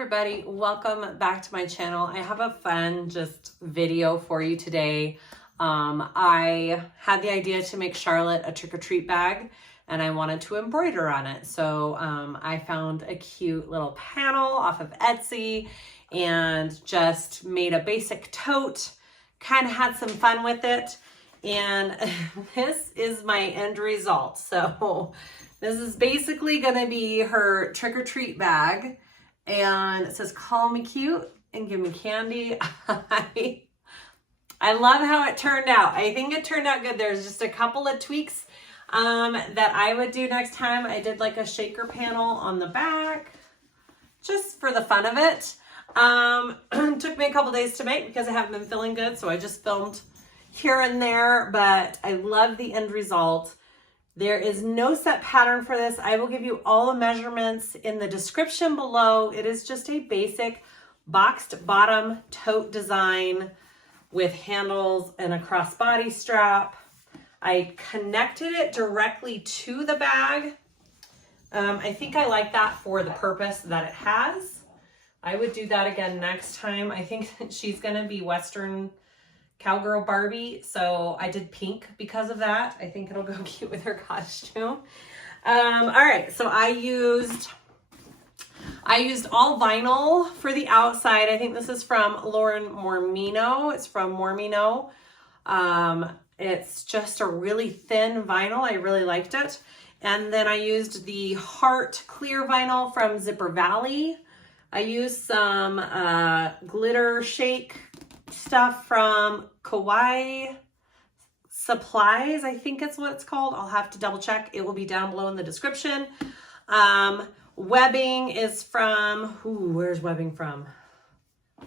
everybody, welcome back to my channel. I have a fun just video for you today. I had the idea to make Charlotte a trick-or-treat bag and I wanted to embroider on it. So I found a cute little panel off of Etsy and just made a basic tote, kind of had some fun with it. And this is my end result. So this is basically gonna be her trick-or-treat bag. And it says, call me cute and give me candy. I love how it turned out. I think it turned out good. There's just a couple of tweaks that I would do next time. I did like a shaker panel on the back, just for the fun of it. Took me a couple days to make because I haven't been feeling good. So I just filmed here and there, but I love the end result. There is no set pattern for this. I will give you all the measurements in the description below. It is just a basic boxed bottom tote design with handles and a crossbody strap. I connected it directly to the bag. I think I like that for the purpose that it has. I would do that again next time. I think she's gonna be Western Cowgirl Barbie, so I did pink because of that. I think it'll go cute with her costume. All right, so I used all vinyl for the outside. I think this is from Lauren Mormino. It's from Mormino. It's just a really thin vinyl. I really liked it. And then I used the heart clear vinyl from Zipper Valley. I used some glitter shake stuff from Kassiah Supplies, I think it's what it's called. I'll have to double check. It will be down below in the description. Webbing is from, where's webbing from?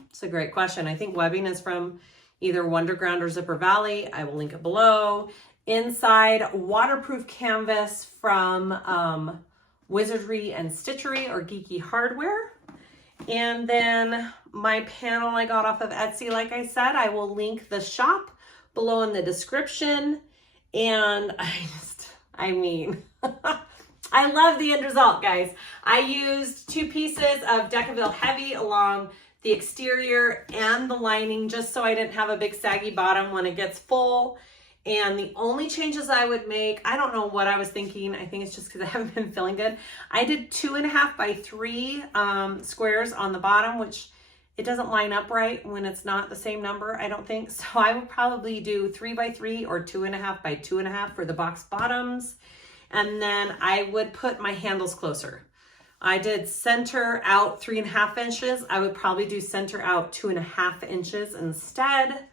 It's a great question. I think webbing is from either Wonderground or Zipper Valley. I will link it below. Inside, waterproof canvas from Wizardry and Stitchery or Geeky Hardware. And then my panel I got off of Etsy, like I said. I will link the shop below in the description. And I mean, I love the end result, guys. I used 2 pieces of Decaville Heavy along the exterior and the lining just so I didn't have a big saggy bottom when it gets full. And the only changes I would make, I don't know what I was thinking. I think it's just because I haven't been feeling good. I did 2.5 by 3 squares on the bottom, which it doesn't line up right when it's not the same number, I don't think. So I would probably do 3 by 3 or 2.5 by 2.5 for the box bottoms. And then I would put my handles closer. I did center out 3.5 inches. I would probably do center out 2.5 inches instead.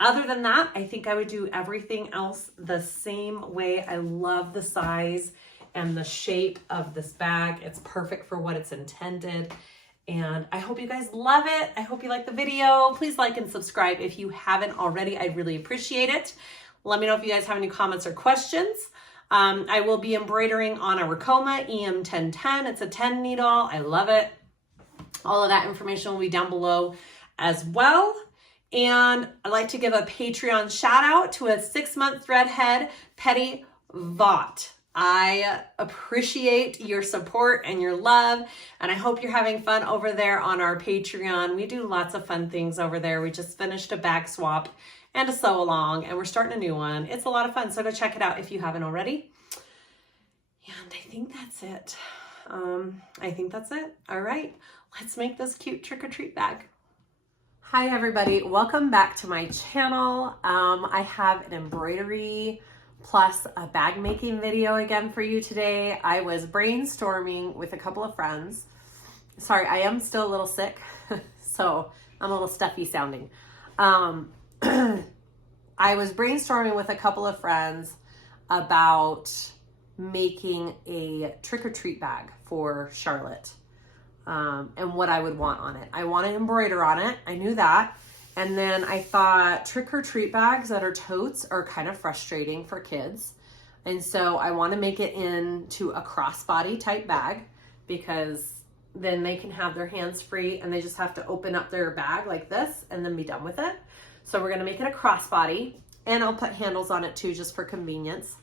Other than that, I think I would do everything else the same way. I love the size and the shape of this bag. It's perfect for what it's intended. And I hope you guys love it. I hope you like the video. Please like and subscribe if you haven't already. I'd really appreciate it. Let me know if you guys have any comments or questions. I will be embroidering on a Ricoma EM1010. It's a 10 needle. I love it. All of that information will be down below as well. And I'd like to give a Patreon shout out to a 6-month threadhead, Petty Vaught. I appreciate your support and your love, and I hope you're having fun over there on our Patreon. We do lots of fun things over there. We just finished a bag swap and a sew along, and we're starting a new one. It's a lot of fun, so go check it out if you haven't already. And I think that's it. All right, let's make this cute trick-or-treat bag. Hi everybody, welcome back to my channel. I have an embroidery plus a bag making video again for you today. I was brainstorming with a couple of friends. Sorry, I am still a little sick, so I'm a little stuffy sounding. I was brainstorming with a couple of friends about making a trick-or-treat bag for Charlotte. And what I would want on it. I want to embroider on it. I knew that. And then I thought trick-or-treat bags that are totes are kind of frustrating for kids. And so I want to make it into a crossbody type bag because then they can have their hands free and they just have to open up their bag like this and then be done with it. So we're going to make it a crossbody and I'll put handles on it too just for convenience.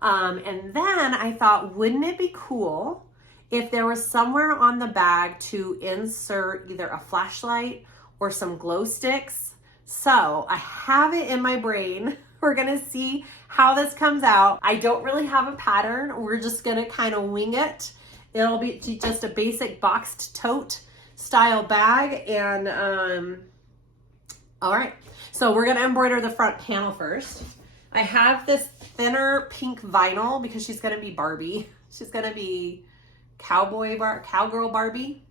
And then I thought, wouldn't it be cool if there was somewhere on the bag to insert either a flashlight or some glow sticks. So I have it in my brain. We're gonna see how this comes out. I don't really have a pattern. We're just gonna kind of wing it. It'll be just a basic boxed tote style bag. And all right, so we're gonna embroider the front panel first. I have this thinner pink vinyl because she's gonna be Barbie. She's gonna be cowgirl Barbie,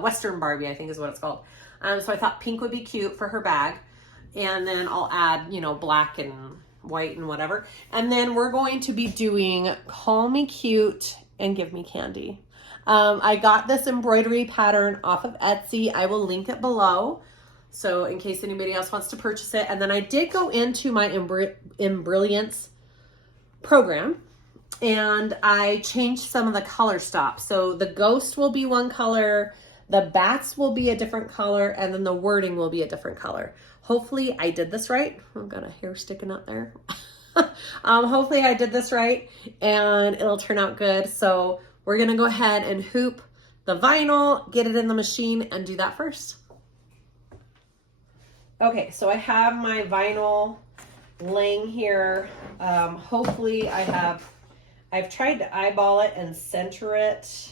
Western Barbie, I think is what it's called. So I thought pink would be cute for her bag. And then I'll add, you know, black and white and whatever. And then we're going to be doing Call Me Cute and Give Me Candy. I got this embroidery pattern off of Etsy. I will link it below, so in case anybody else wants to purchase it. And then I did go into my Embrilliance program and I changed some of the color stops. So the ghost will be one color, the bats will be a different color, and then the wording will be a different color. Hopefully I did this right. I've got a hair sticking out there. Hopefully I did this right and it'll turn out good. So we're gonna go ahead and hoop the vinyl, get it in the machine, and do that first. Okay, so I have my vinyl laying here. Hopefully I've tried to eyeball it and center it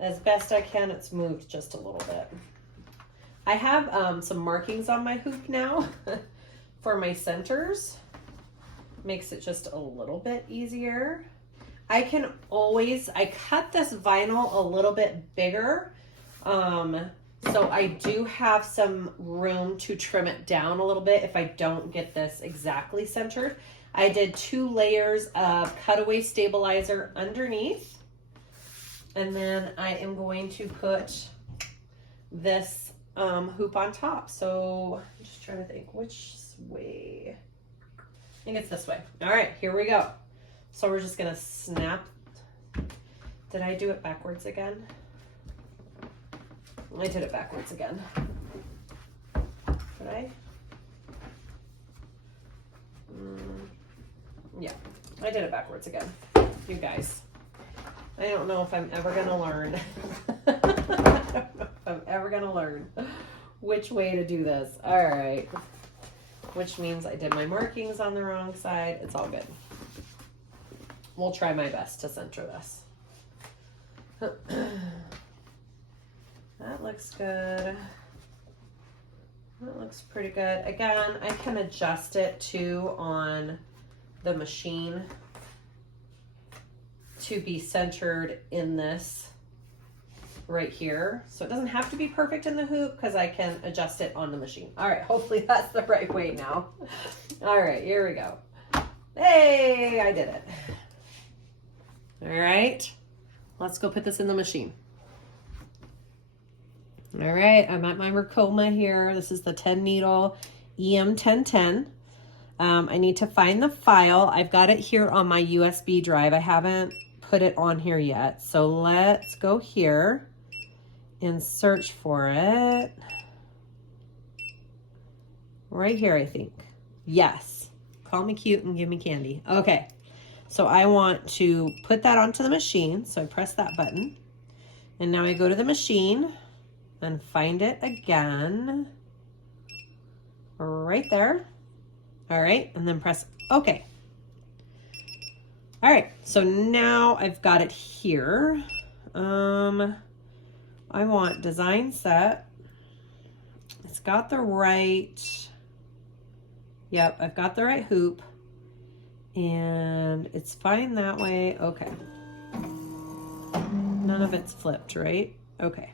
as best I can. It's moved just a little bit. I have some markings on my hoop now for my centers. Makes it just a little bit easier. I cut this vinyl a little bit bigger. So I do have some room to trim it down a little bit if I don't get this exactly centered. I did 2 layers of cutaway stabilizer underneath. And then I am going to put this hoop on top. So I'm just trying to think which way. I think it's this way. All right, here we go. So we're just gonna snap. Did I do it backwards again? I did it backwards again. Did I? Yeah, I did it backwards again. You guys, I don't know if I'm ever gonna learn. I don't know if I'm ever gonna learn which way to do this. All right. Which means I did my markings on the wrong side. It's all good. We'll try my best to center this. That looks good. That looks pretty good. Again, I can adjust it too on the machine to be centered in this right here. So it doesn't have to be perfect in the hoop because I can adjust it on the machine. All right, hopefully that's the right way now. All right, here we go. Hey, I did it. All right, let's go put this in the machine. All right, I'm at my Ricoma here. This is the 10 needle EM1010. I need to find the file. I've got it here on my USB drive. I haven't put it on here yet. So let's go here and search for it. Right here, I think. Yes. Call me cute and give me candy. Okay. So I want to put that onto the machine. So I press that button. And now I go to the machine and find it again. Right there. All right. And then press OK. All right. So now I've got it here. I want design set. It's got the right, yep, I've got the right hoop and it's fine that way. Okay. None of it's flipped, right? Okay.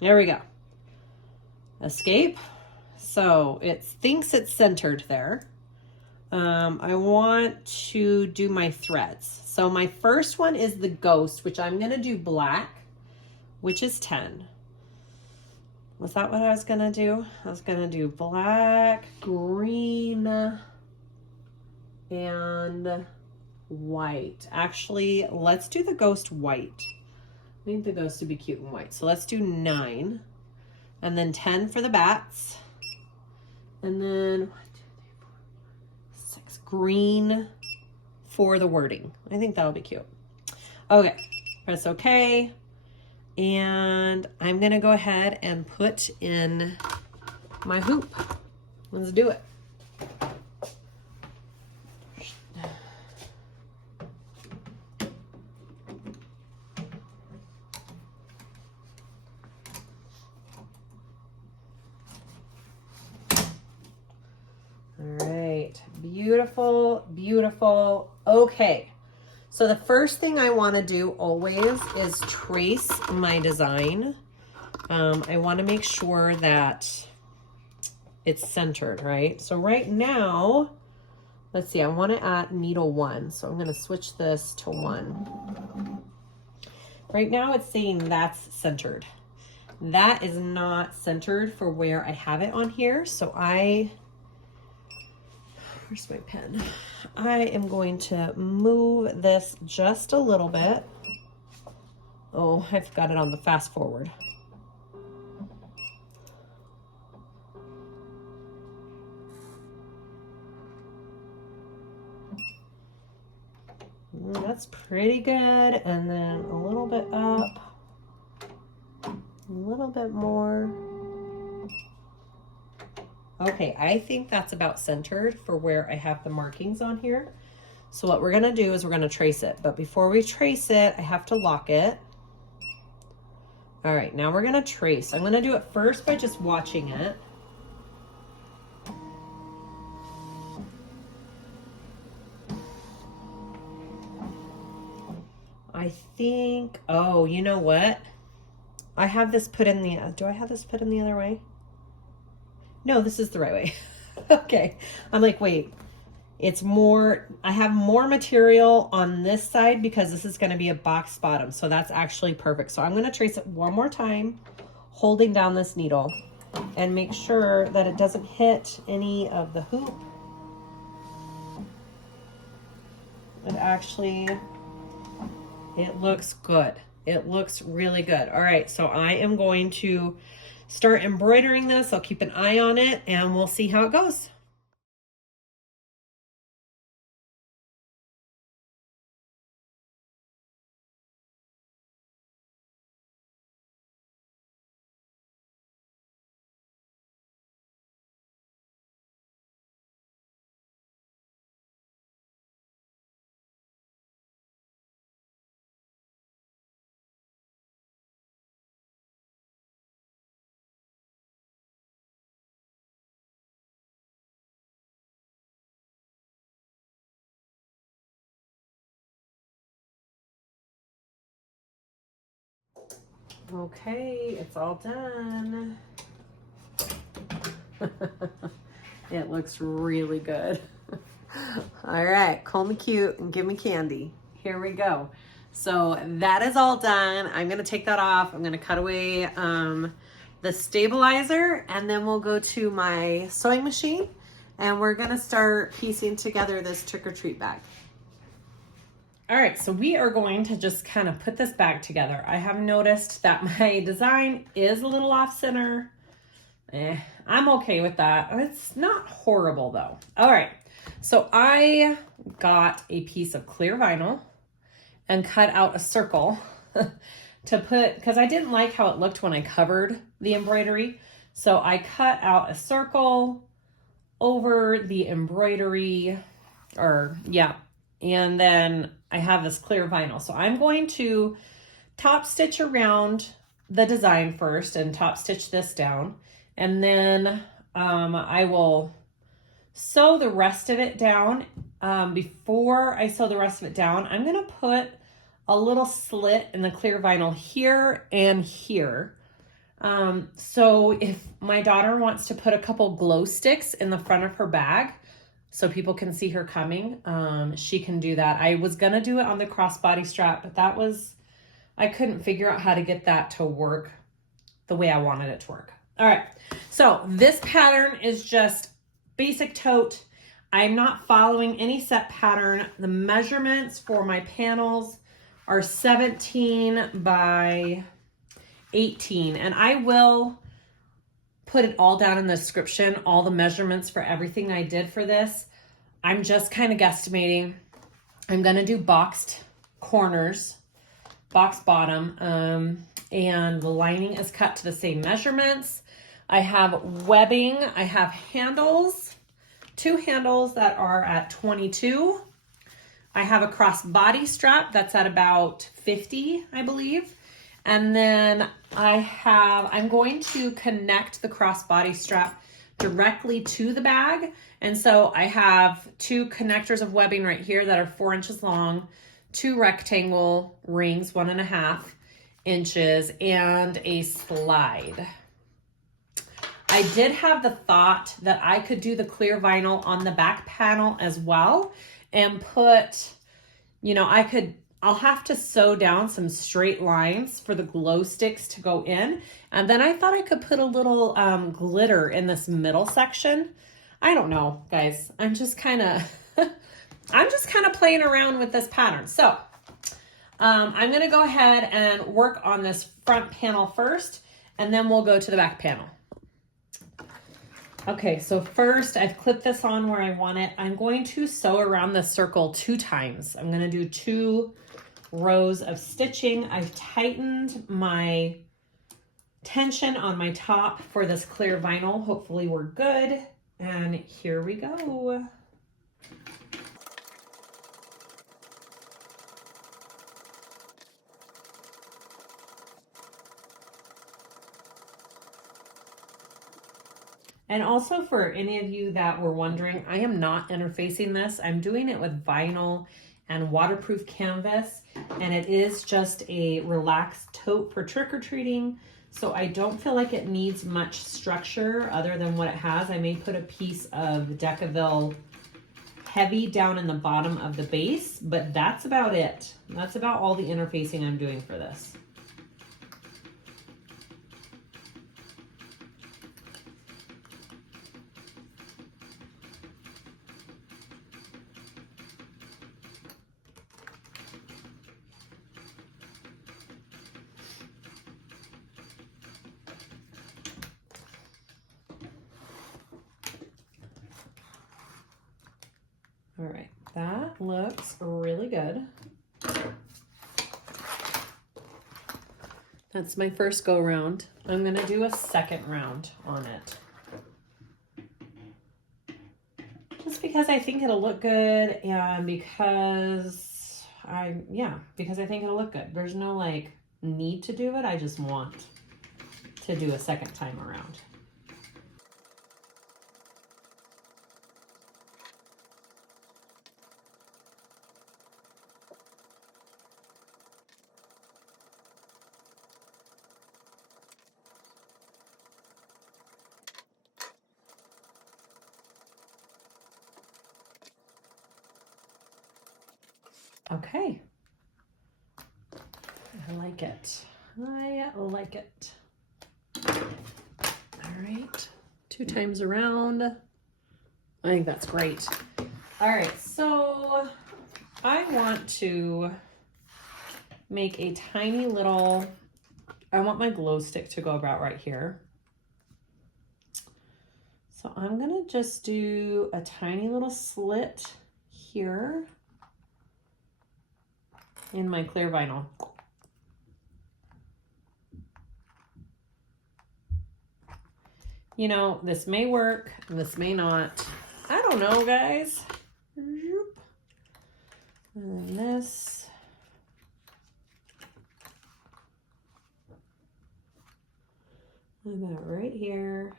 There we go. Escape. So it thinks it's centered there. I want to do my threads. So my first one is the ghost, which I'm going to do black, which is 10. Was that what I was going to do? I was going to do black, green, and white. Actually, let's do the ghost white. I need the ghost to be cute and white. So let's do 9. And then 10 for the bats. And then 1, 2, 3, 4, 6. Green for the wording. I think that'll be cute. Okay. Press OK. And I'm gonna go ahead and put in my hoop. Let's do it. All right, beautiful, beautiful. Okay. So the first thing I want to do always is trace my design. I want to make sure that it's centered, right? So right now, let's see, I want it at needle 1. So I'm going to switch this to 1. Right now it's saying that's centered. That is not centered for where I have it on here. So where's my pen? I am going to move this just a little bit. Oh, I've got it on the fast forward. That's pretty good. And then a little bit up, a little bit more. Okay, I think that's about centered for where I have the markings on here. So what we're gonna do is we're gonna trace it. But before we trace it, I have to lock it. All right, now we're gonna trace. I'm gonna do it first by just watching it. I think, oh, you know what? I have this put in the, do I have this put in the other way? No, this is the right way. Okay. I'm like, wait, it's more, I have more material on this side because this is going to be a box bottom. So that's actually perfect. So I'm going to trace it one more time, holding down this needle and make sure that it doesn't hit any of the hoop. It looks good. It looks really good. All right. So I am going to start embroidering this. I'll keep an eye on it and we'll see how it goes. Okay, it's all done. It looks really good. All right, call me cute and give me candy. Here we go. So that is all done. I'm gonna take that off. I'm gonna cut away the stabilizer and then we'll go to my sewing machine and we're gonna start piecing together this trick-or-treat bag. All right, so we are going to just kind of put this bag together. I have noticed that my design is a little off center. I'm okay with that. It's not horrible though. All right, so I got a piece of clear vinyl and cut out a circle to put, because I didn't like how it looked when I covered the embroidery. So I cut out a circle over the embroidery, and then I have this clear vinyl. So I'm going to top stitch around the design first and top stitch this down. And then I will sew the rest of it down. Before I sew the rest of it down, I'm gonna put a little slit in the clear vinyl here and here. So if my daughter wants to put a couple glow sticks in the front of her bag, so people can see her coming, she can do that. I was gonna do it on the crossbody strap, but I couldn't figure out how to get that to work the way I wanted it to work. All right, so this pattern is just basic tote. I'm not following any set pattern. The measurements for my panels are 17 by 18, and I will put it all down in the description, all the measurements for everything I did for this. I'm just kind of guesstimating. I'm gonna do boxed corners box bottom, and the lining is cut to the same measurements. I have webbing. I have handles, 2 handles that are at 22. I have a crossbody strap that's at about 50, I believe. And then I'm going to connect the crossbody strap directly to the bag. And so I have 2 connectors of webbing right here that are 4 inches long, 2 rectangle rings, 1.5 inches, and a slide. I did have the thought that I could do the clear vinyl on the back panel as well and put, you know, I'll have to sew down some straight lines for the glow sticks to go in. And then I thought I could put a little glitter in this middle section. I don't know, guys. I'm just kind of playing around with this pattern. So I'm going to go ahead and work on this front panel first, and then we'll go to the back panel. Okay, so first I've clipped this on where I want it. I'm going to sew around the circle 2 times. I'm going to do 2 rows of stitching. I've tightened my tension on my top for this clear vinyl. Hopefully we're good. And here we go. And also for any of you that were wondering, I am not interfacing this. I'm doing it with vinyl and waterproof canvas, and it is just a relaxed tote for trick-or-treating. So I don't feel like it needs much structure other than what it has. I may put a piece of Decaville heavy down in the bottom of the base, but that's about it. That's about all the interfacing I'm doing for this. All right, that looks really good. That's my first go round. I'm gonna do a second round on it. Just because I think it'll look good and because I think it'll look good. There's no like need to do it. I just want to do a second time around. Okay. I like it. I like it. All right. 2 times around. I think that's great. All right. So I want to make a tiny little, I want my glow stick to go about right here. So I'm going to just do a tiny little slit here in my clear vinyl. You know, this may work, this may not. I don't know, guys. And then this. About right here.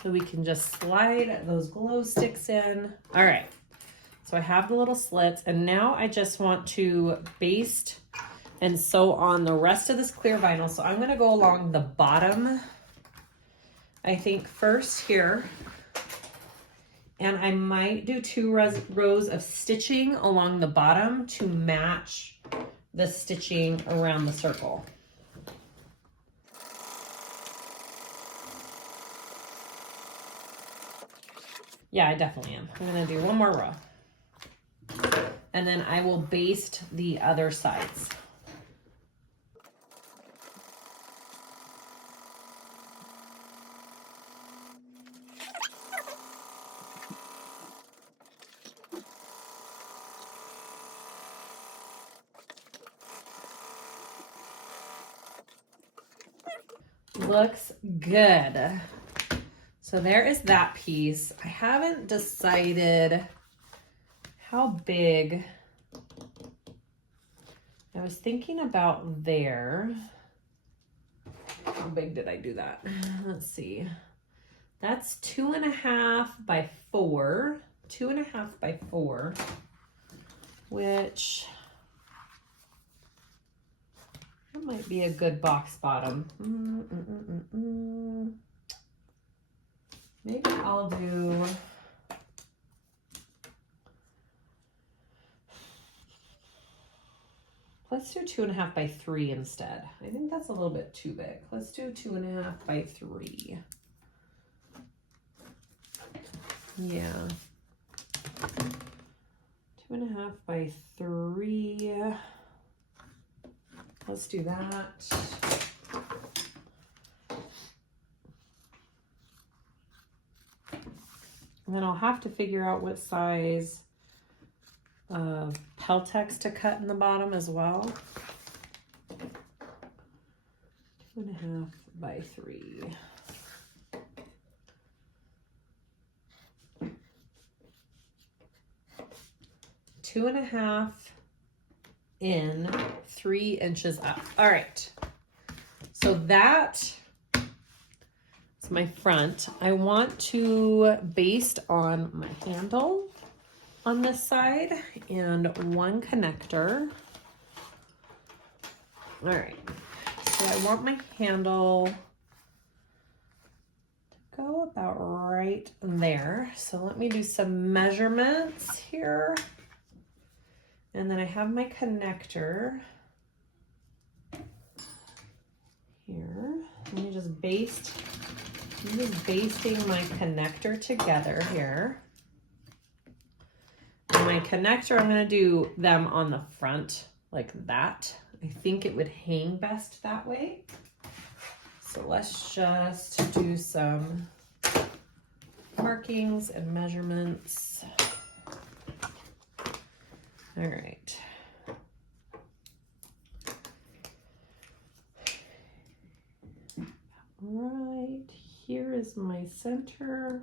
So we can just slide those glow sticks in. All right. So I have the little slits, and now I just want to baste and sew on the rest of this clear vinyl. So I'm going to go along the bottom, I think first here, and I might do 2 rows of stitching along the bottom to match the stitching around the circle. Yeah, I definitely am. I'm going to do 1 more row. And then I will baste the other sides. Looks good. So there is that piece. I haven't decided how big. I was thinking about there. How big did I do that? Let's see. That's 2.5 by 4. 2.5 by 4, which that might be a good box bottom. Maybe I'll do, let's do 2.5 by 3 instead. I think that's a little bit too big. Let's do 2.5 by 3. Yeah. 2.5 by 3. Let's do that. And then I'll have to figure out what size of Peltex to cut in the bottom as well. 2.5 by 3. Two and a half in, 3 inches up. All right. So that is my front. I want to baste on my handle on this side and one connector. All right. So I want my handle to go about right there. So let me do some measurements here. And then I have my connector here. Let me just baste. I'm just basting my connector together here. And my connector, I'm going to do them on the front like that. I think it would hang best that way. So let's just do some markings and measurements. All right. Right here is my center.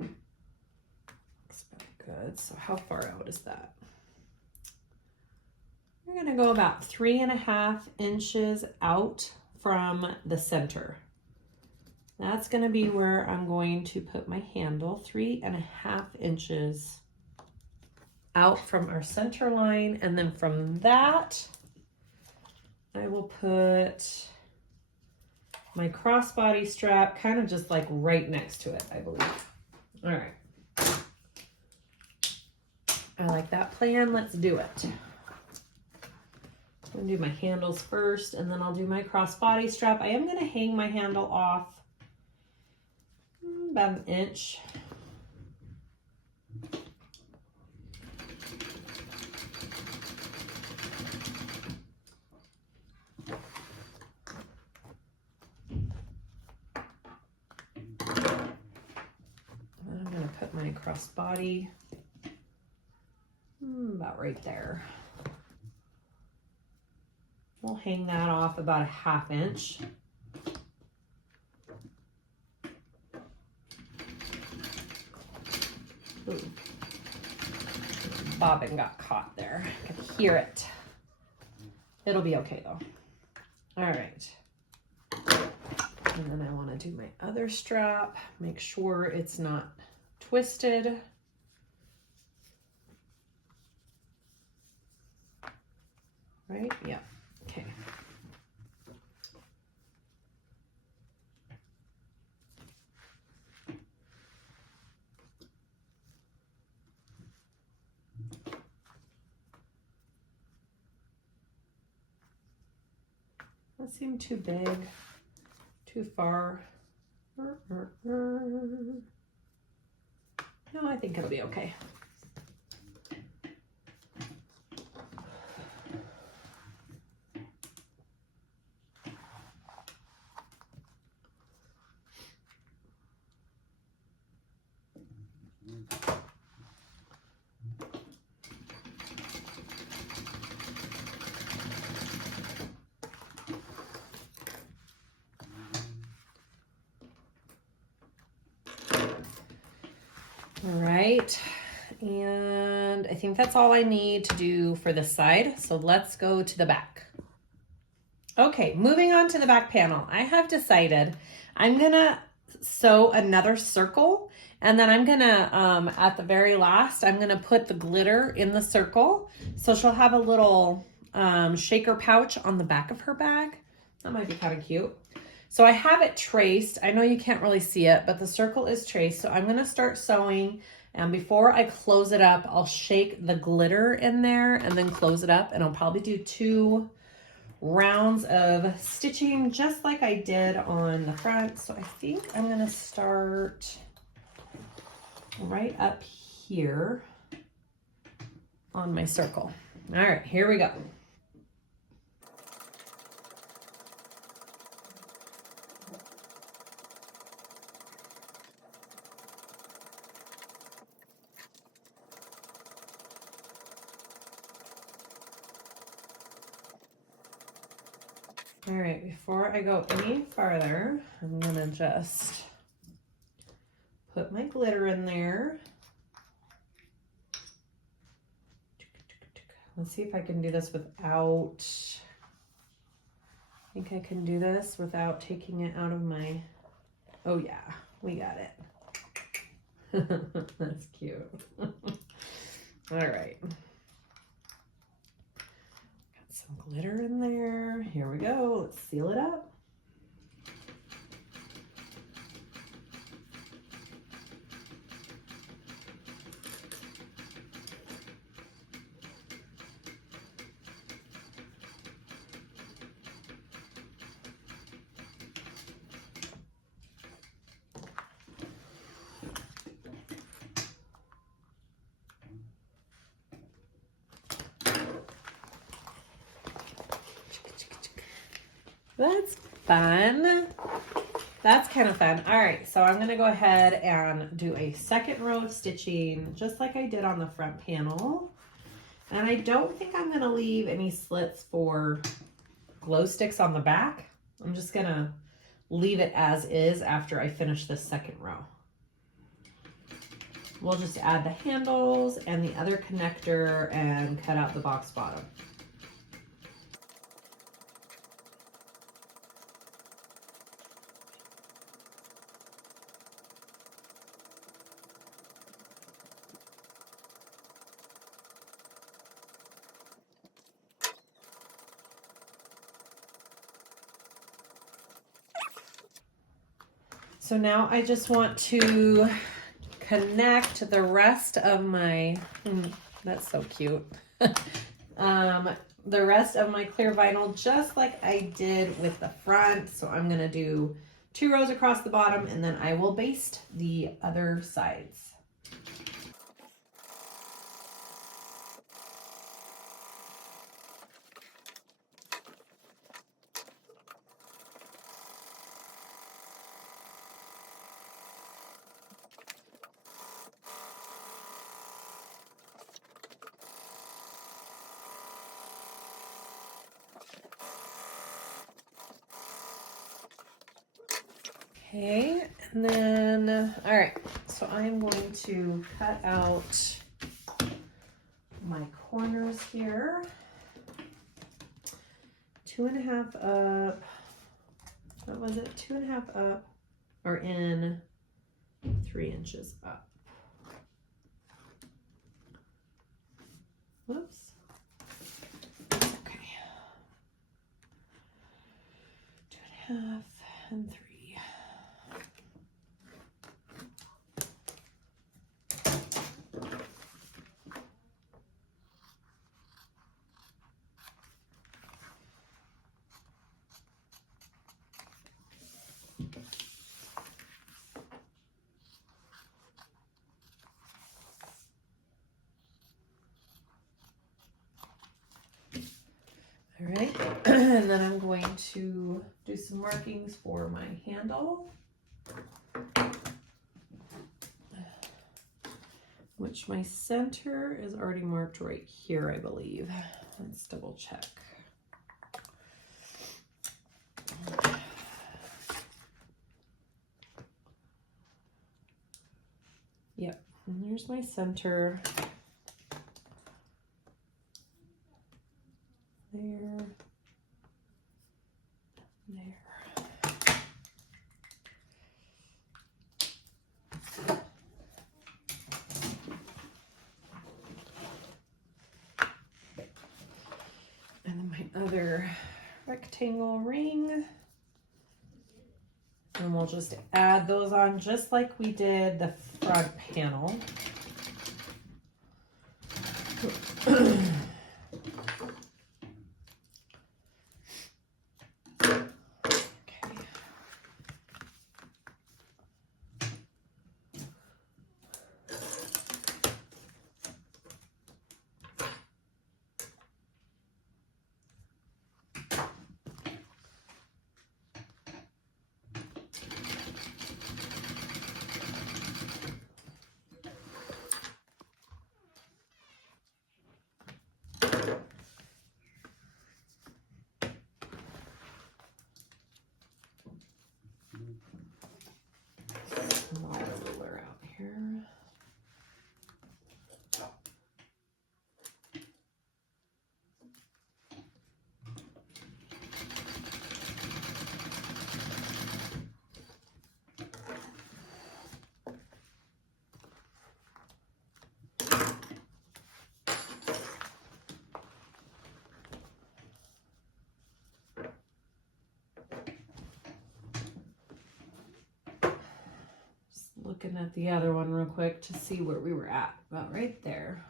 Looks very good. So how far out is that? We're going to go about 3.5 inches out from the center. That's going to be where I'm going to put my handle, 3.5 inches out from our center line. And then from that, I will put my crossbody strap kind of just like right next to it, I believe. All right. I like that plan. Let's do it. I'm going to do my handles first, and then I'll do my crossbody strap. I am going to hang my handle off about 1 inch. I'm going to put my crossbody about right there. We'll hang that off about 1/2 inch. Ooh. Bobbin got caught there. I can hear it. It'll be okay though. All right. And then I want to do my other strap. Make sure it's not twisted. Right? Yeah. Okay. That seemed too big, too far. No, I think it'll be okay. All right. And I think that's all I need to do for this side. So let's go to the back. Okay, moving on to the back panel. I have decided I'm gonna sew another circle, and then I'm gonna, at the very last, I'm gonna put the glitter in the circle. So she'll have a little shaker pouch on the back of her bag. That might be kind of cute. So I have it traced. I know you can't really see it, but the circle is traced. So I'm gonna start sewing, and before I close it up, I'll shake the glitter in there and then close it up, and I'll probably do 2 rounds of stitching just like I did on the front. So I think I'm gonna start right up here on my circle. All right, here we go. All right, before I go any farther, I'm gonna just put my glitter in there. Let's see if I can do this without, I think I can do this without taking it out of my, oh yeah, we got it. That's cute. All right. Some glitter in there. Here we go. Let's seal it up. That's fun. That's kind of fun. All right, so I'm gonna go ahead and do a second row of stitching just like I did on the front panel. And I don't think I'm gonna leave any slits for glow sticks on the back. I'm just gonna leave it as is after I finish this second row. We'll just add the handles and the other connector and cut out the box bottom. So now I just want to connect the rest of my, that's so cute. The rest of my clear vinyl just like I did with the front. So I'm gonna do 2 rows across the bottom, and then I will baste the other sides. Okay, and then, all right, so I'm going to cut out my corners here. 2.5 up, what was it? 2.5 up, or in 3 inches up. Whoops. Okay. 2.5 and 3. All right, and then I'm going to do some markings for my handle, which my center is already marked right here, I believe. Let's double check. Yep, And there's my center. There. There. And then my other rectangle ring. And we'll just add those on just like we did the front panel. Ruler out here. Looking at the other one real quick to see where we were at, about right there.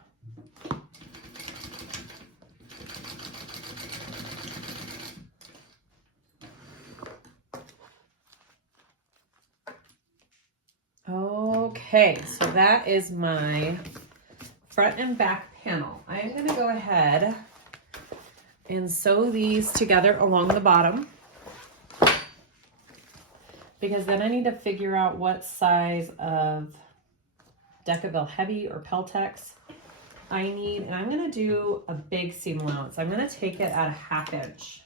Okay, so that is my front and back panel. I'm going to go ahead and sew these together along the bottom, because then I need to figure out what size of Decaville Heavy or Peltex I need. And I'm going to do a big seam allowance. I'm going to take it at a 1/2 inch.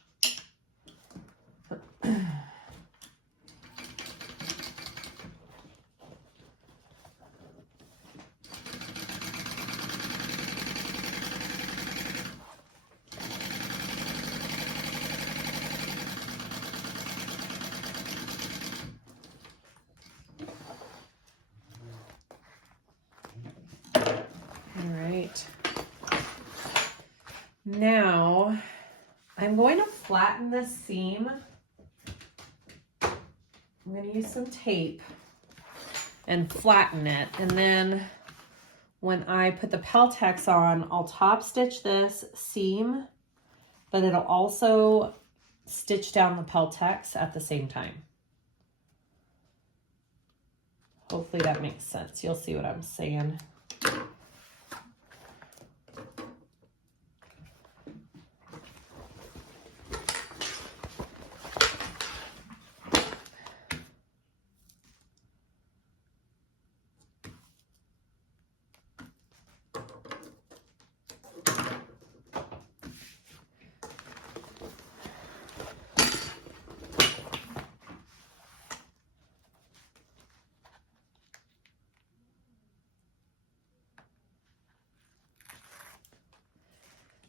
Now, I'm going to flatten this seam. I'm going to use some tape and flatten it. And then when I put the Peltex on, I'll top stitch this seam, but it'll also stitch down the Peltex at the same time. Hopefully that makes sense. You'll see what I'm saying.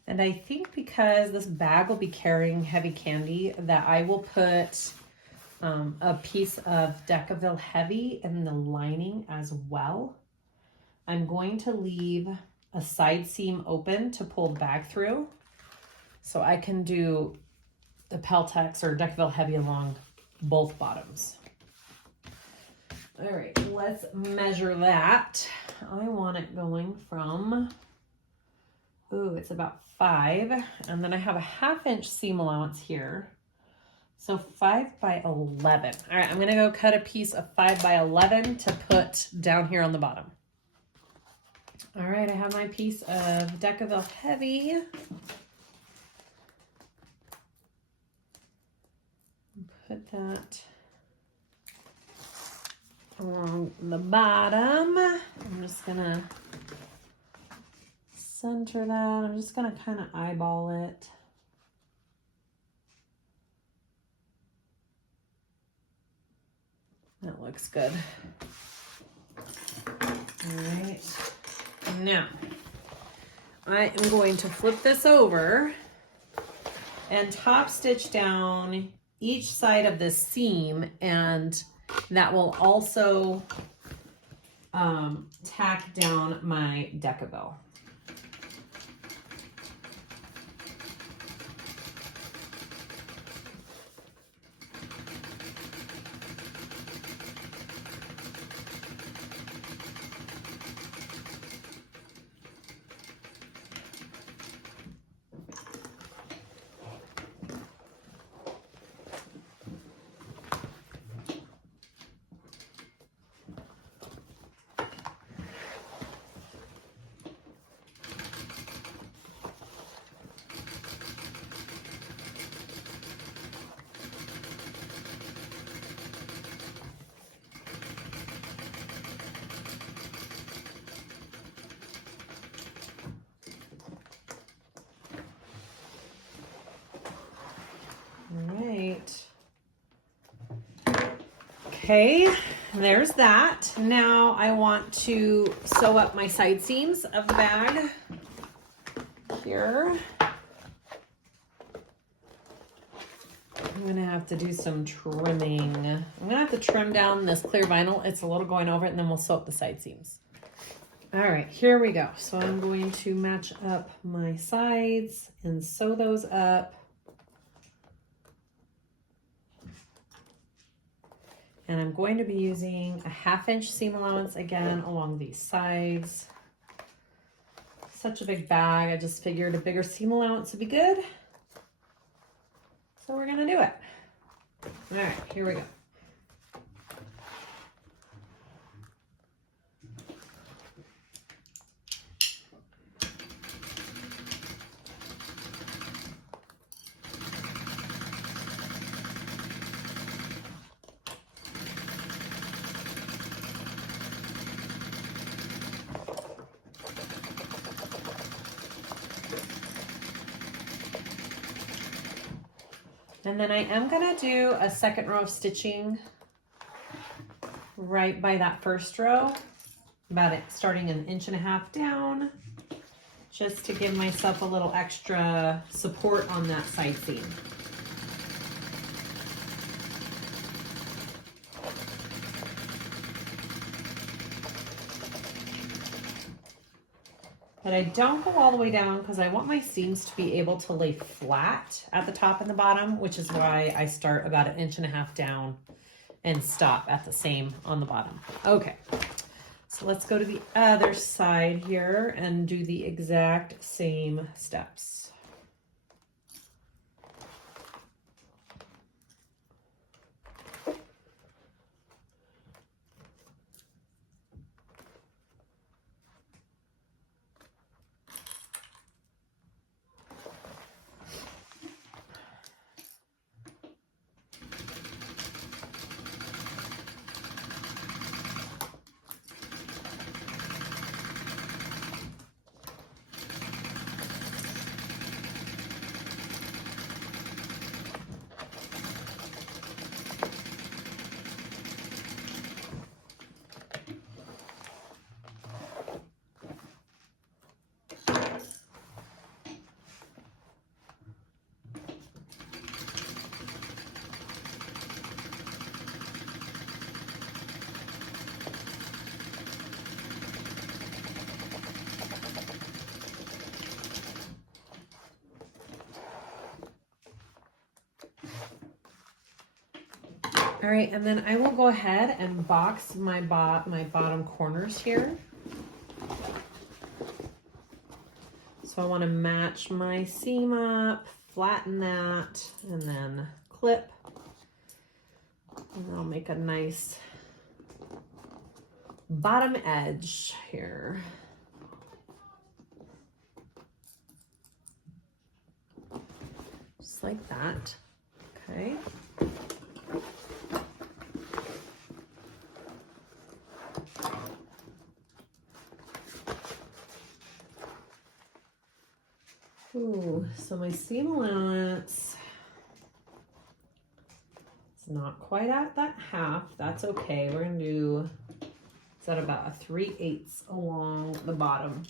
And I think because this bag will be carrying heavy candy, that I will put a piece of Decaville Heavy in the lining as well. I'm going to leave a side seam open to pull the bag through, so I can do the Peltex or Decaville Heavy along both bottoms. All right, let's measure that. I want it going from, ooh, it's about 5, and then I have a 1/2 inch seam allowance here. So 5 by 11. All right, I'm gonna go cut a piece of 5 by 11 to put down here on the bottom. All right, I have my piece of Decaville Heavy. Put that along the bottom. I'm just gonna center that. I'm just gonna kind of eyeball it. That looks good. All right. Now, I am going to flip this over and top stitch down each side of this seam, and that will also tack down my decabill. All right. Okay, there's that. Now I want to sew up my side seams of the bag here. I'm gonna have to do some trimming. I'm gonna have to trim down this clear vinyl. It's a little going over it, and then we'll sew up the side seams. All right, here we go. So I'm going to match up my sides and sew those up. And I'm going to be using a 1/2 inch seam allowance again along these sides. Such a big bag, I just figured a bigger seam allowance would be good. So we're gonna do it. All right, here we go. And then I am gonna do a second row of stitching right by that first row, about it starting 1.5 inches down, just to give myself a little extra support on that side seam. But I don't go all the way down because I want my seams to be able to lay flat at the top and the bottom, which is why I start about 1.5 inches down and stop at the same on the bottom. Okay, so let's go to the other side here and do the exact same steps. All right, and then I will go ahead and box my bottom corners here. So I want to match my seam up, flatten that, and then clip. And I'll make a nice bottom edge here. Just like that, okay. Ooh, so my seam allowance is not quite at that half. That's okay. We're gonna do It's at about a 3/8 along the bottom.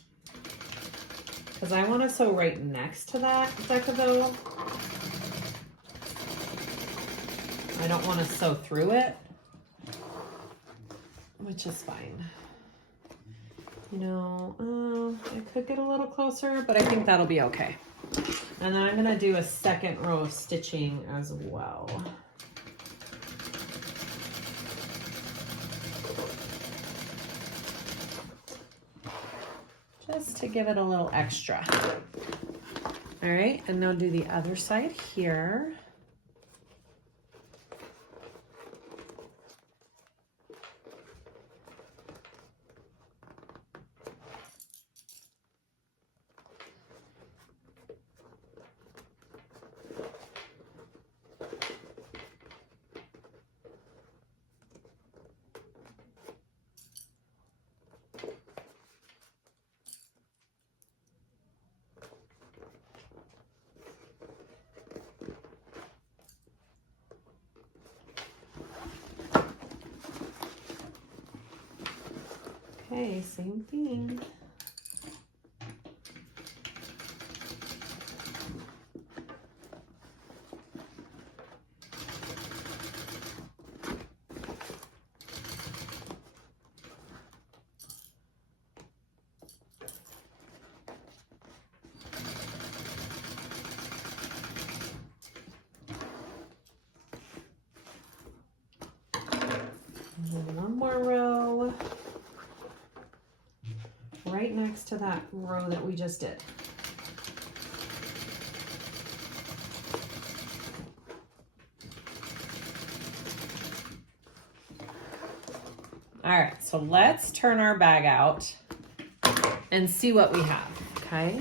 Because I want to sew right next to that Decaville. I don't want to sew through it, which is fine. You know, I could get a little closer, but I think that'll be okay. And then I'm going to do a second row of stitching as well. Just to give it a little extra. All right, and now do the other side here. Okay, same thing. And then one more row. Right next to that row that we just did. All right, so let's turn our bag out and see what we have, okay?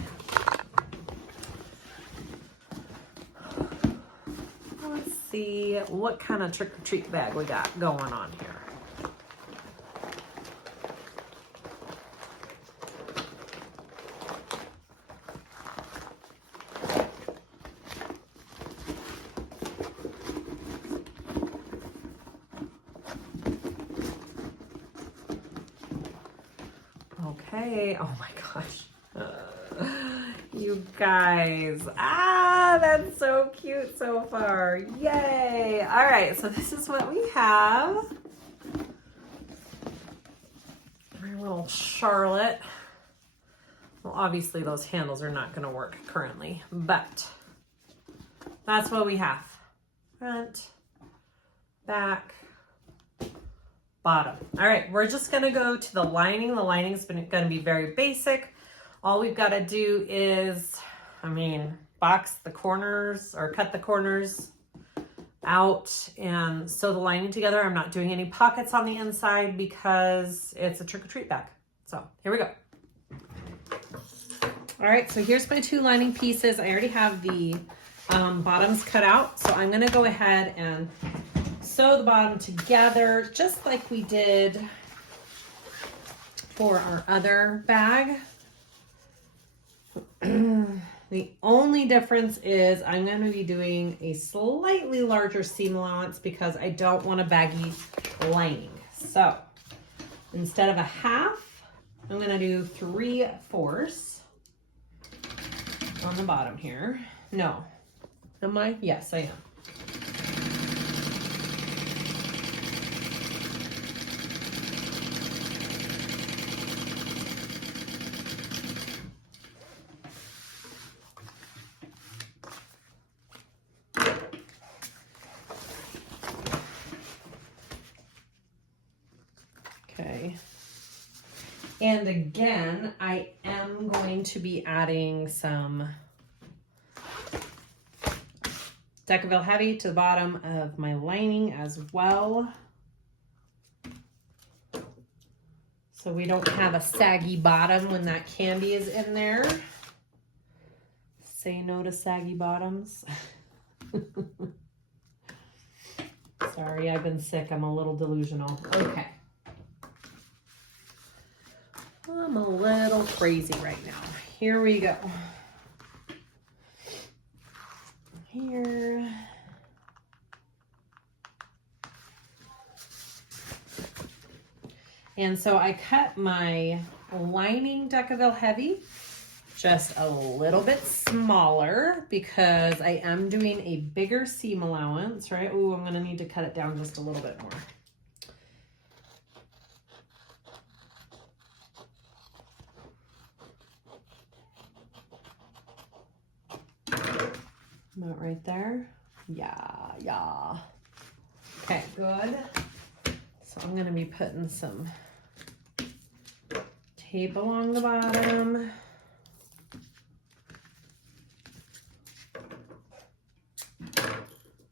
Let's see what kind of trick-or-treat bag we got going on here. Okay, oh my gosh. You guys, that's so cute so far. Yay. All right, so this is what we have. Our little Charlotte. Well, obviously those handles are not gonna work currently, but that's what we have. Front, back, bottom. All right, we're just gonna go to the lining. The lining's gonna be very basic. All we've gotta do is, box the corners or cut the corners out and sew the lining together. I'm not doing any pockets on the inside because it's a trick-or-treat bag. So here we go. All right, so here's my two lining pieces. I already have the bottoms cut out. So I'm gonna go ahead and sew the bottom together just like we did for our other bag. The only difference is I'm going to be doing a slightly larger seam allowance because I don't want a baggy lining. So instead of a half, I'm going to do 3/4 on the bottom here. No, am I? Yes, I am. Okay. And again, I am going to be adding some Decaville Heavy to the bottom of my lining as well. So we don't have a saggy bottom when that candy is in there. Say no to saggy bottoms. Sorry, I've been sick. I'm a little delusional. Okay. I'm a little crazy right now. Here we go. Here. And so I cut my lining Decaville Heavy just a little bit smaller because I am doing a bigger seam allowance, right? Ooh, I'm gonna need to cut it down just a little bit more. About right there. Yeah. Okay, good. So I'm gonna be putting some tape along the bottom.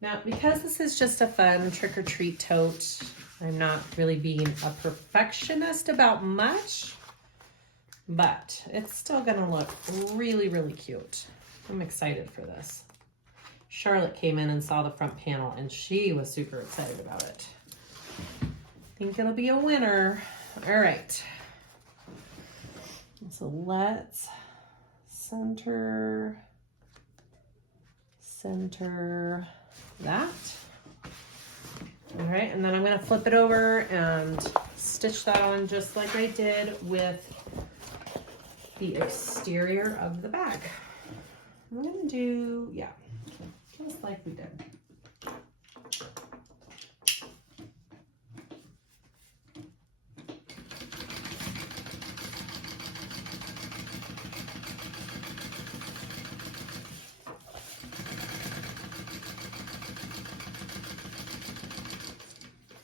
Now, because this is just a fun trick-or-treat tote, I'm not really being a perfectionist about much, but it's still gonna look really, really cute. I'm excited for this. Charlotte came in and saw the front panel and she was super excited about it. I think it'll be a winner. All right. So let's center that. All right, and then I'm gonna flip it over and stitch that on just like I did with the exterior of the bag. I'm gonna do, yeah, just like we did.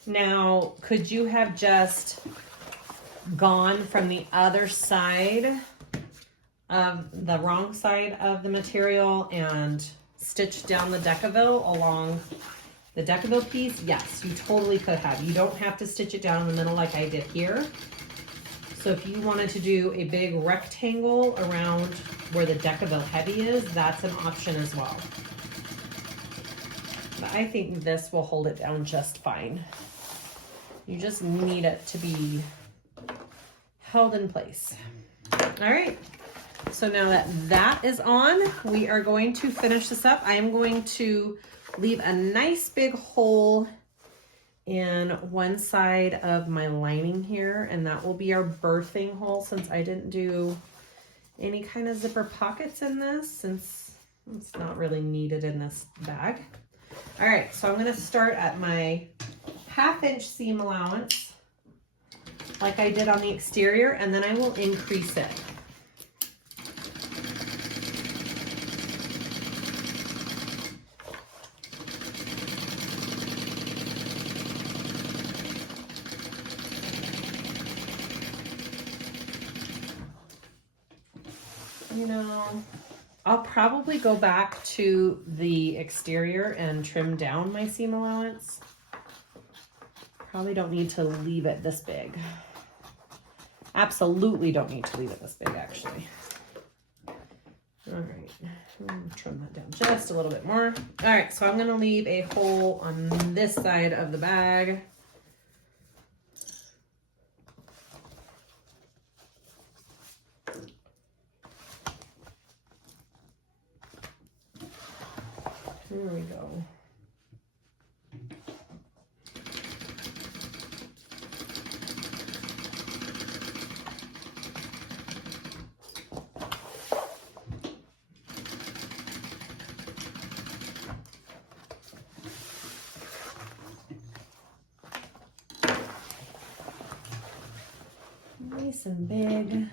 Now, could you have just gone from the other side of the wrong side of the material and stitched down the Decaville along the Decaville piece? Yes, you totally could have. You don't have to stitch it down in the middle like I did here. So if you wanted to do a big rectangle around where the Decaville Heavy is, that's an option as well. But I think this will hold it down just fine. You just need it to be held in place. All right, so now that that is on, we are going to finish this up. I am going to leave a nice big hole in one side of my lining here, and that will be our birthing hole since I didn't do any kind of zipper pockets in this, since it's not really needed in this bag. All right, so I'm gonna start at my 1/2 inch seam allowance like I did on the exterior, and then I will increase it. You know, I'll probably go back to the exterior and trim down my seam allowance. Probably don't need to leave it this big. Absolutely don't need to leave it this big, actually. All right, I'm gonna trim that down just a little bit more. All right, so I'm gonna leave a hole on this side of the bag. Here we go. Nice and big.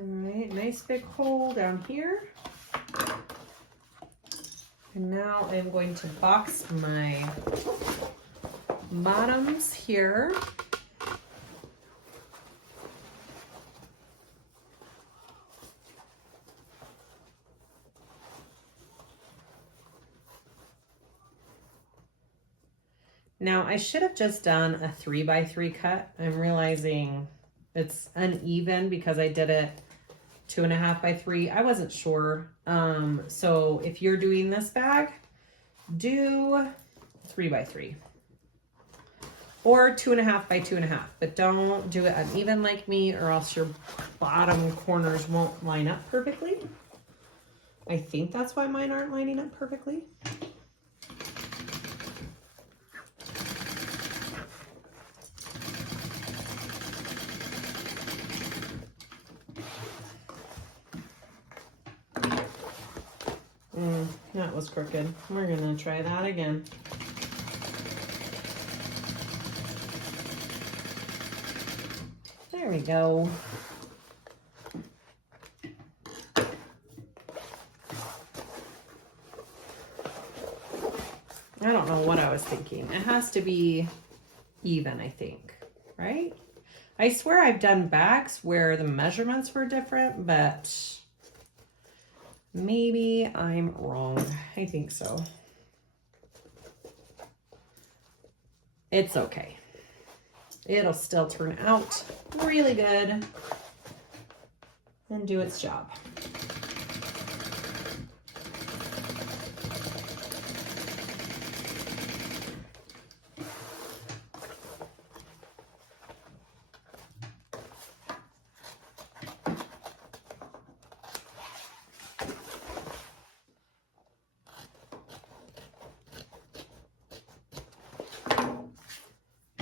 All right, nice big hole down here. And now I'm going to box my bottoms here. Now I should have just done a 3x3 cut. I'm realizing it's uneven because I did it 2.5 by 3. I wasn't sure. So if you're doing this bag, do 3 by 3 or 2.5 by 2.5, but don't do it uneven like me or else your bottom corners won't line up perfectly. I think that's why mine aren't lining up perfectly. That was crooked. We're gonna try that again. There we go. I don't know what I was thinking. It has to be even, I think, right? I swear I've done backs where the measurements were different, but maybe I'm wrong. I think so. It's okay. It'll still turn out really good and do its job.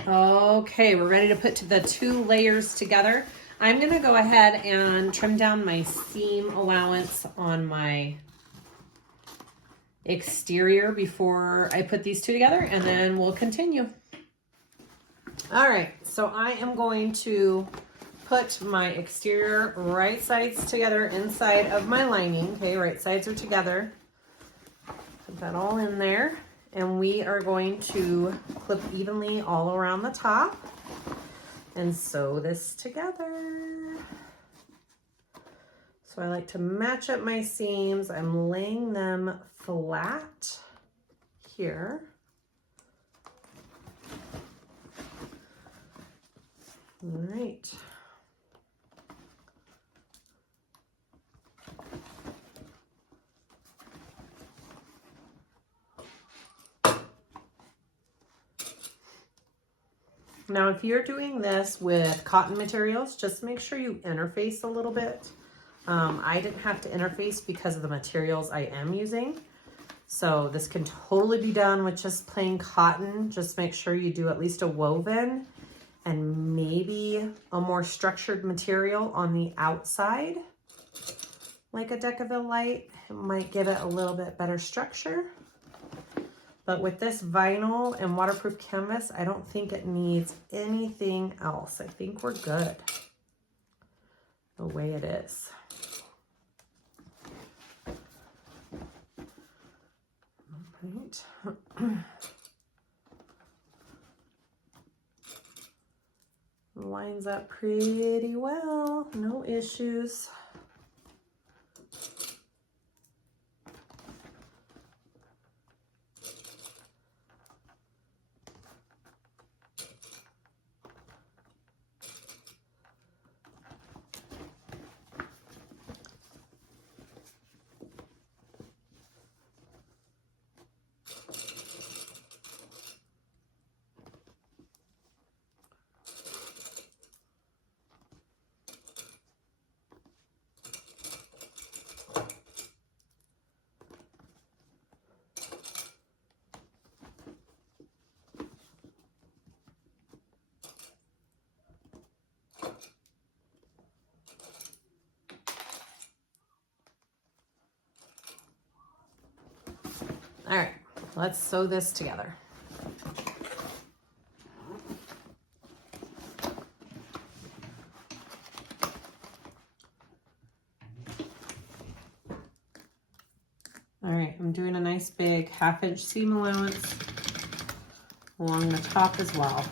Okay, we're ready to put the 2 layers together. I'm gonna go ahead and trim down my seam allowance on my exterior before I put these 2 together, and then we'll continue. All right, so I am going to put my exterior right sides together inside of my lining. Okay, right sides are together. Put that all in there. And we are going to clip evenly all around the top and sew this together. So I like to match up my seams. I'm laying them flat here. All right. Now, if you're doing this with cotton materials, just make sure you interface a little bit. I didn't have to interface because of the materials I am using. So this can totally be done with just plain cotton. Just make sure you do at least a woven and maybe a more structured material on the outside, like a Decaville Light. It might give it a little bit better structure. But with this vinyl and waterproof canvas, I don't think it needs anything else. I think we're good the way it is. All right. Lines up pretty well, no issues. All right, let's sew this together. All right, I'm doing a nice big 1/2-inch seam allowance along the top as well.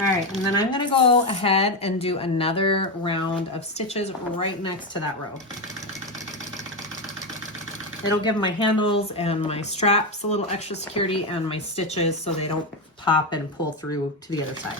All right, and then I'm gonna go ahead and do another round of stitches right next to that row. It'll give my handles and my straps a little extra security and my stitches so they don't pop and pull through to the other side.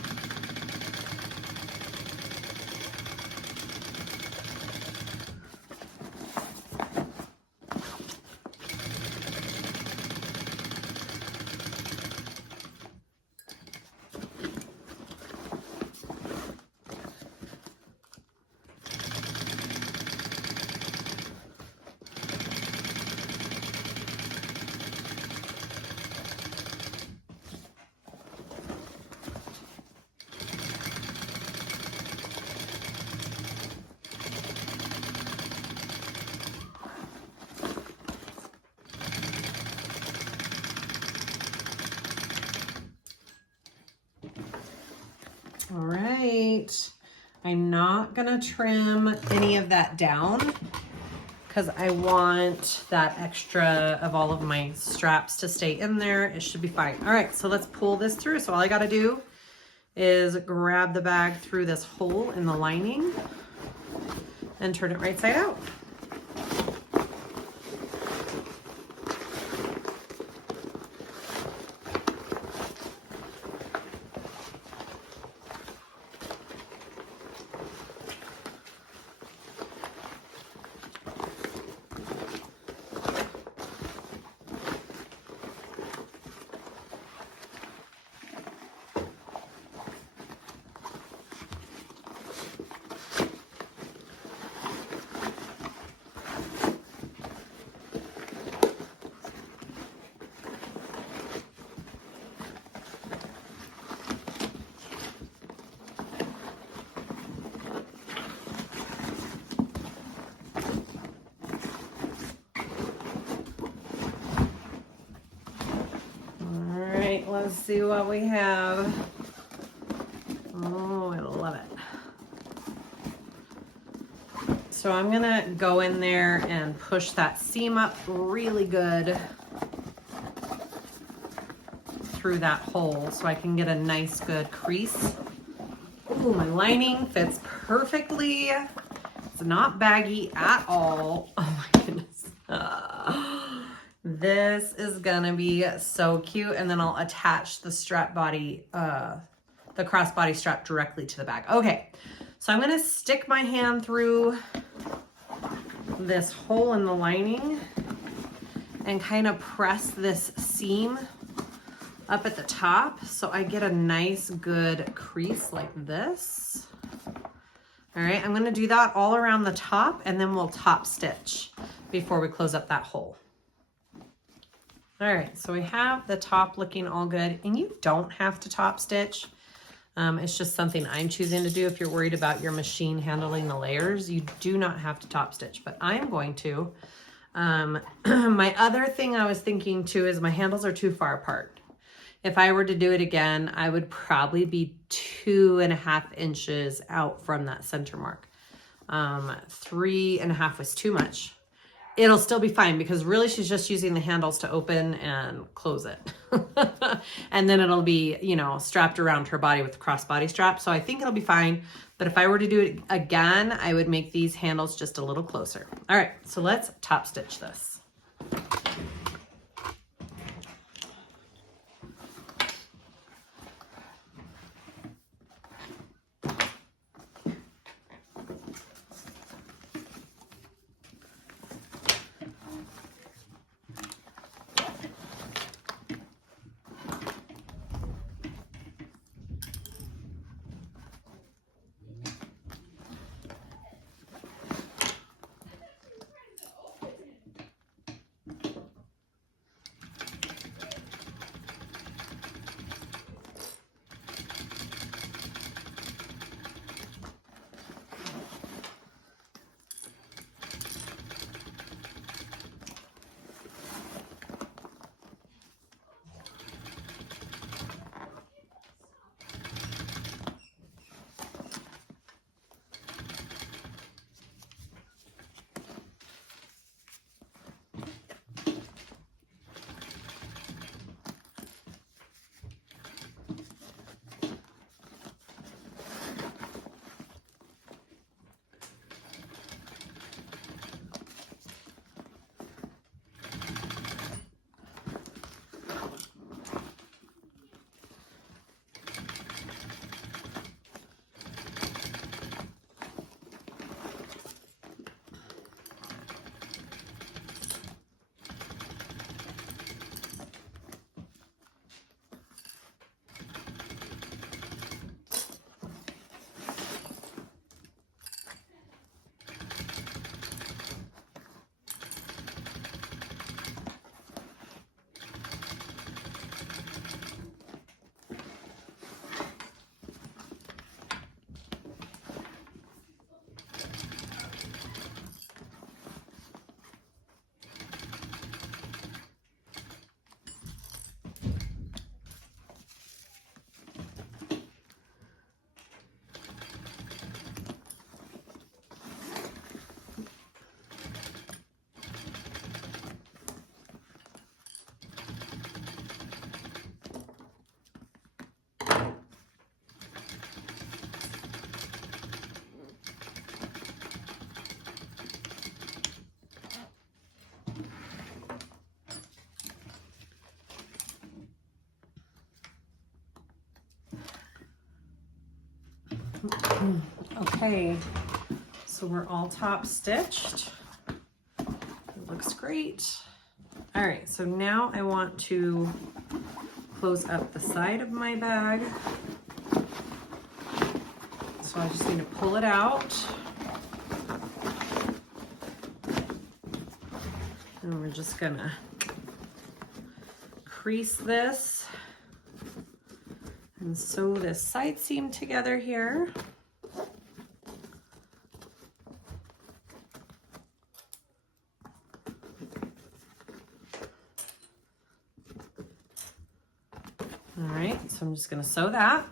All right, I'm not gonna trim any of that down because I want that extra of all of my straps to stay in there. It should be fine. All right, so let's pull this through. So all I gotta do is grab the bag through this hole in the lining and turn it right side out. Let's see what we have. Oh, I love it. So I'm gonna go in there and push that seam up really good through that hole so I can get a nice good crease. Ooh, my lining fits perfectly. It's not baggy at all. Oh my goodness. This is gonna be so cute. And then I'll attach the strap body, the crossbody strap directly to the bag. Okay, so I'm gonna stick my hand through this hole in the lining and kind of press this seam up at the top so I get a nice good crease like this. All right, I'm gonna do that all around the top and then we'll top stitch before we close up that hole. All right, so we have the top looking all good, and you don't have to top stitch. It's just something I'm choosing to do. If you're worried about your machine handling the layers, you do not have to top stitch, but I am going to. My other thing I was thinking too is my handles are too far apart. If I were to do it again, I would probably be 2.5 inches out from that center mark. 3.5 was too much. It'll still be fine because really she's just using the handles to open and close it. And then it'll be, you know, strapped around her body with the crossbody strap. So I think it'll be fine. But if I were to do it again, I would make these handles just a little closer. All right, so let's top stitch this. Okay, so we're all top stitched. It looks great. All right, so now I want to close up the side of my bag. So I just need to pull it out. And we're just gonna crease this and sew this side seam together here. All right, so I'm just gonna sew that.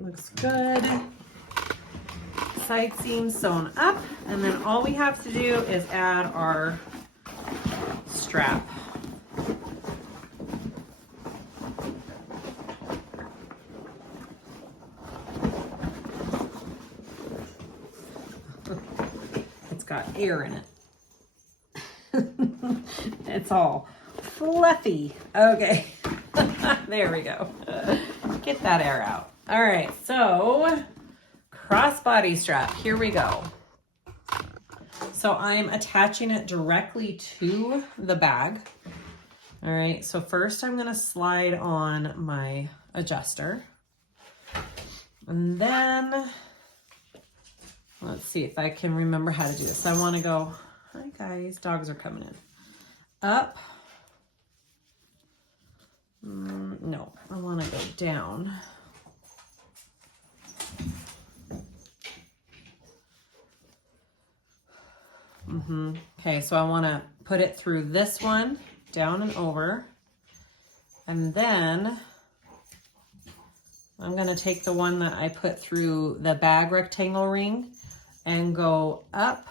Looks good. Side seam sewn up, and then all we have to do is add our strap. It's got air in it. It's all fluffy. Okay. There we go. Get that air out. All right, so crossbody strap, here we go. So I'm attaching it directly to the bag. All right, so first I'm gonna slide on my adjuster. And then, let's see if I can remember how to do this. I wanna go, hi guys, dogs are coming in. Up. No, I wanna go down. Okay, so I want to put it through this one, down and over, and then I'm going to take the one that I put through the bag rectangle ring and go up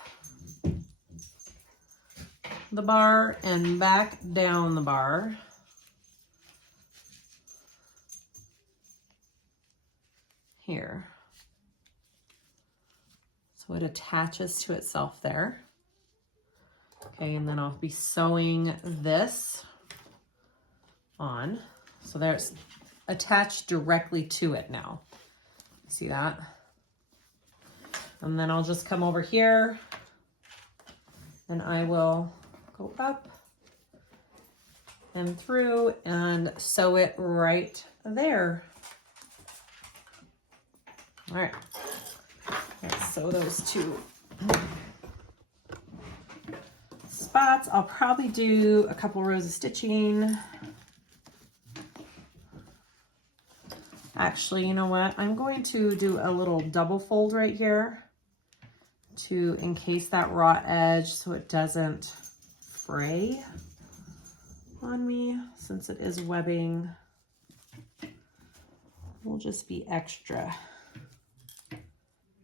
the bar and back down the bar. Here. So it attaches to itself there. Okay, and then I'll be sewing this on. So there's attached directly to it now. See that? And then I'll just come over here and I will go up and through and sew it right there. All right, let's sew those two spots. I'll probably do a couple rows of stitching. Actually, you know what? I'm going to do a little double fold right here to encase that raw edge so it doesn't fray on me. Since it is webbing, we'll just be extra.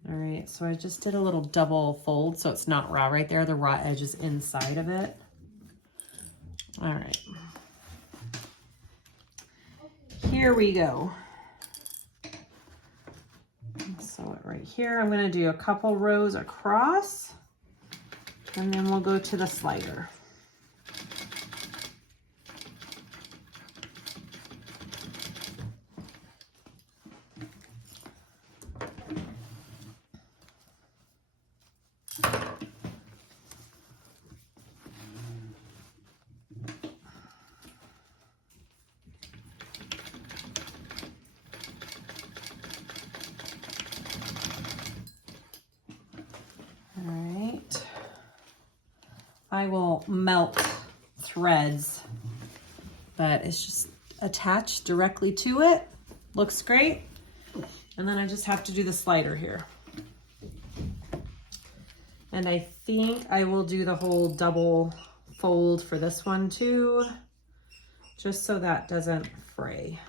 All right, so I just did a little double fold so it's not raw right there. The raw edge is inside of it. All right. Here we go. Sew it right here. I'm gonna do a couple rows across and then we'll go to the slider. I will melt threads, but it's just attached directly to it. Looks great. And then I just have to do the slider here. And I think I will do the whole double fold for this one too, just so that doesn't fray.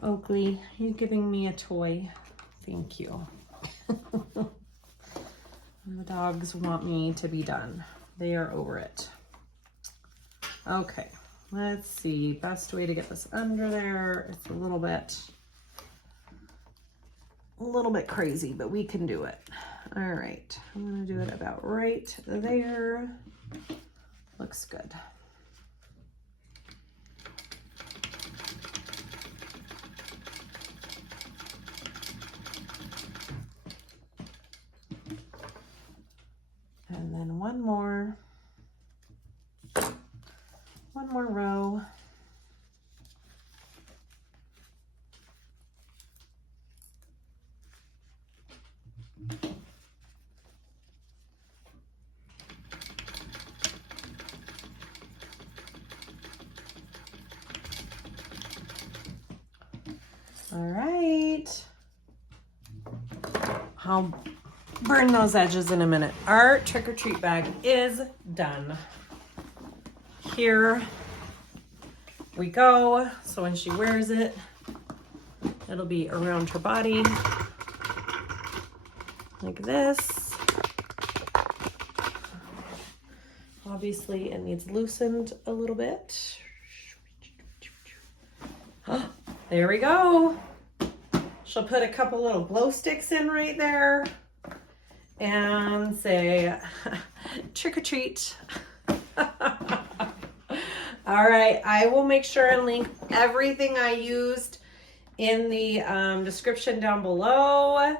Oakley, you giving me a toy? Thank you. The dogs want me to be done. They are over it. Okay, let's see. Best way to get this under there. It's a little bit crazy, but we can do it. All right, I'm gonna do it about right there. Looks good. And then one more row. All right. I'll burn those edges in a minute. Our trick-or-treat bag is done. Here we go. So when she wears it, it'll be around her body like this. Obviously it needs loosened a little bit. There we go. She'll put a couple little glow sticks in right there and say, trick or treat. All right, I will make sure and link everything I used in the description down below.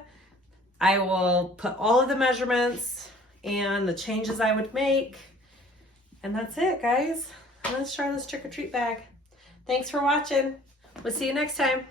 I will put all of the measurements and the changes I would make. And that's it, guys. Let's try this trick or treat bag. Thanks for watching. We'll see you next time.